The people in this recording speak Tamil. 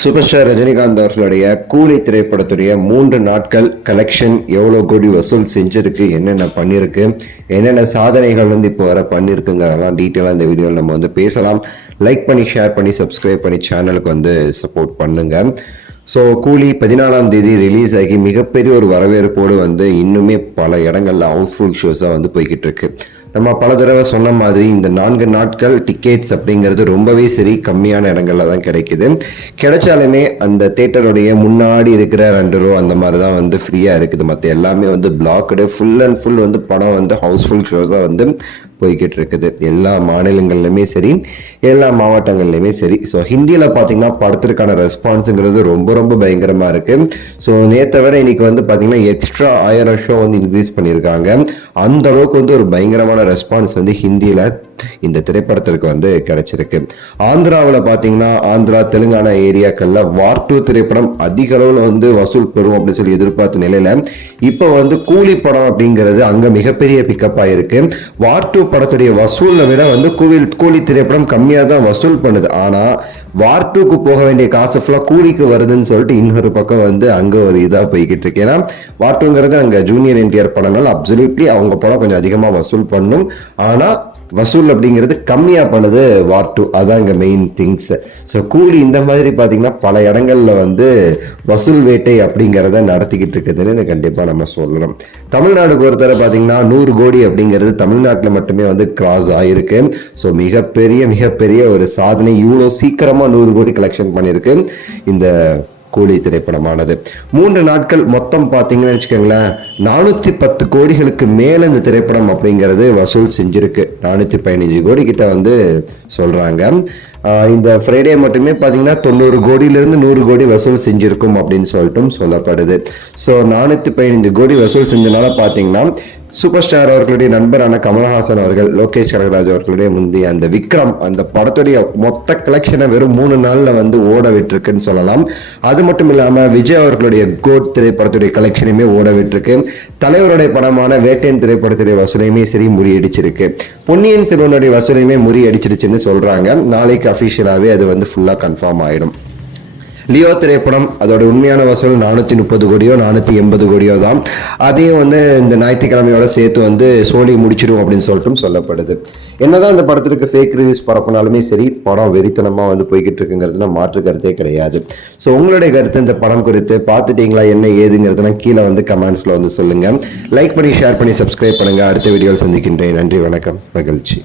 சூப்பர் ஸ்டார் ரஜினிகாந்த் அவர்களுடைய கூலி திரைப்படத்துடைய 3 நாட்கள் கலெக்ஷன் எவ்வளோ கோடி வசூல் செஞ்சிருக்கு, என்னென்ன பண்ணியிருக்கு, என்னென்ன சாதனைகள் இப்போ வர பண்ணியிருக்குங்கிறதெல்லாம் டீட்டெயிலாக இந்த வீடியோவில் நம்ம பேசலாம். லைக் பண்ணி ஷேர் பண்ணி சப்ஸ்கிரைப் பண்ணி சேனலுக்கு சப்போர்ட் பண்ணுங்க. ஸோ கூலி 14ஆம் தேதி ரிலீஸ் ஆகி மிகப்பெரிய ஒரு வரவேற்போடு இன்னுமே பல இடங்கள்ல ஹவுஸ்ஃபுல் ஷோஸாக போய்கிட்டு இருக்கு. நம்ம பல தடவை சொன்ன மாதிரி இந்த 4 நாட்கள் டிக்கெட்ஸ் அப்படிங்கிறது ரொம்பவே சரி கம்மியான இடங்கள்ல தான் கிடைக்குது. கிடைச்சாலுமே அந்த தேட்டருடைய முன்னாடி இருக்கிற 2 ரோ அந்த மாதிரி தான் ஃப்ரீயா இருக்குது. மற்ற எல்லாமே பிளாக்டு ஃபுல் அண்ட் ஃபுல் படம் ஹவுஸ்ஃபுல் ஷோஸாக போய்கிட்டு இருக்குது. எல்லா மாநிலங்கள்லையுமே சரி, எல்லா மாவட்டங்கள்லையுமே சரி. ஸோ ஹிந்தியில் பார்த்தீங்கன்னா படத்திற்கான ரெஸ்பான்ஸுங்கிறது ரொம்ப ரொம்ப பயங்கரமாக இருக்கு. ஸோ நேற்றை வரை இன்னைக்கு பார்த்தீங்கன்னா எக்ஸ்ட்ரா 1000 ஷோ இன்க்ரீஸ் பண்ணியிருக்காங்க. அந்த அளவுக்கு ஒரு பயங்கரமான ரெஸ்பான்ஸ் ஹிந்தியில் இந்த திரைப்படத்திற்கு கிடைச்சிருக்கு. ஆந்திராவில் பார்த்தீங்கன்னா ஆந்திரா தெலுங்கானா ஏரியாக்கள்ல வார் 2 திரைப்படம் அதிக அளவில் வசூல் பெறும் அப்படின்னு சொல்லி எதிர்பார்த்த நிலையில இப்போ கூலி படம் அப்படிங்கிறது அங்க மிகப்பெரிய பிக்கப் ஆயிருக்கு. வார் 2 படத்துடைய வசூலை விட கூலி திரைப்படம் கம்மியா தான் வசூல் பண்ணுது. ஆனா வார் 2க்கு போக வேண்டிய காசு ஃபுல்லா கூலிக்கு வருதுன்னு சொல்லிட்டு இன்னொரு பக்கம் அங்க ஒரு இதா போய்கிட்டு இருக்கு. ஏன்னா வார் 2ங்கிறது அங்க ஜூனியர் என்டிஆர் படங்கள் அப்சல்யூட்லி அவங்க படம் கொஞ்சம் அதிகமா வசூல் பண்ணும். ஆனா வசூல் அப்படிங்கிறது கம்மியா பண்ணுது வார் 2. அதான் இங்க மெயின் திங்ஸ். ஸோ கூலி இந்த மாதிரி பாத்தீங்கன்னா பல இடங்கள்ல வசூல் வேட்டை அப்படிங்கிறத நடத்திக்கிட்டு இருக்குதுன்னு கண்டிப்பா நம்ம சொல்லணும். தமிழ்நாடு பொறுத்தவரை பாத்தீங்கன்னா 100 கோடி அப்படிங்கிறது தமிழ்நாட்டில் மட்டுமே கிராஸ் ஆயிருக்கு. ஸோ மிகப்பெரிய ஒரு சாதனை. இவ்வளோ சீக்கிரமா 100 கோடி கலெக்ஷன் பண்ணிருக்கு இந்த கூலி திரைப்படமானது. 3 நாட்கள் மொத்தம் பாத்தீங்கன்னு வச்சுக்கோங்களேன் 410 கோடிகளுக்கு மேல இந்த திரைப்படம் அப்படிங்கிறது வசூல் செஞ்சிருக்கு. 415 கோடி கிட்ட சொல்றாங்க. இந்த ஃப்ரைடே மட்டுமே பாத்தீங்கன்னா 90 கோடியிலிருந்து 100 கோடி வசூல் செஞ்சிருக்கும் அப்படின்னு சொல்லிட்டும் சொல்லப்படுது. ஸோ 415 கோடி வசூல் செஞ்சனால பாத்தீங்கன்னா சூப்பர் ஸ்டார் அவர்களுடைய நண்பரான கமல்ஹாசன் அவர்கள் லோகேஷ் கனகராஜ் அவர்களுடைய முந்தைய அந்த விக்ரம் அந்த படத்துடைய மொத்த கலெக்ஷனை வெறும் 3 நாள்ல ஓட விட்டுருக்குன்னு சொல்லலாம். அது மட்டும் இல்லாம விஜய் அவர்களுடைய கோட் திரைப்படத்துடைய கலெக்ஷனுமே ஓட விட்டுருக்கு. தலைவருடைய படமான வேட்டையன் திரைப்படத்துடைய வசூலையுமே சரி முறியடிச்சிருக்கு. பொன்னியின் செல்வனுடைய வசூலையுமே முறியடிச்சிருச்சுன்னு சொல்றாங்க. நாளைக்கு அபிஷியலாவே அது ஃபுல்லா கன்ஃபார்ம் ஆயிடும். லியோ திரைப்படம் அதோட உண்மையான வசூல் 430 கோடியோ 480 கோடியோ தான். அதையும் இந்த ஞாயிற்றுக்கிழமையோட சேர்த்து சோழி முடிச்சிடும் அப்படின்னு சொல்லிட்டு சொல்லப்படுது. என்னதான் இந்த படத்திற்கு ஃபேக் ரிவ்யூஸ் பரப்பினாலுமே சரி படம் வெறித்தனமா போய்கிட்டு இருக்குங்கிறதுனா மாற்று கருத்தே கிடையாது. ஸோ உங்களுடைய கருத்து இந்த படம் குறித்து பார்த்துட்டீங்களா என்ன ஏதுங்கிறதுனா கீழே கமெண்ட்ஸ்ல சொல்லுங்க. லைக் பண்ணி ஷேர் பண்ணி சப்ஸ்கிரைப் பண்ணுங்க. அடுத்த வீடியோவில் சந்திக்கின்றேன். நன்றி, வணக்கம், மகிழ்ச்சி.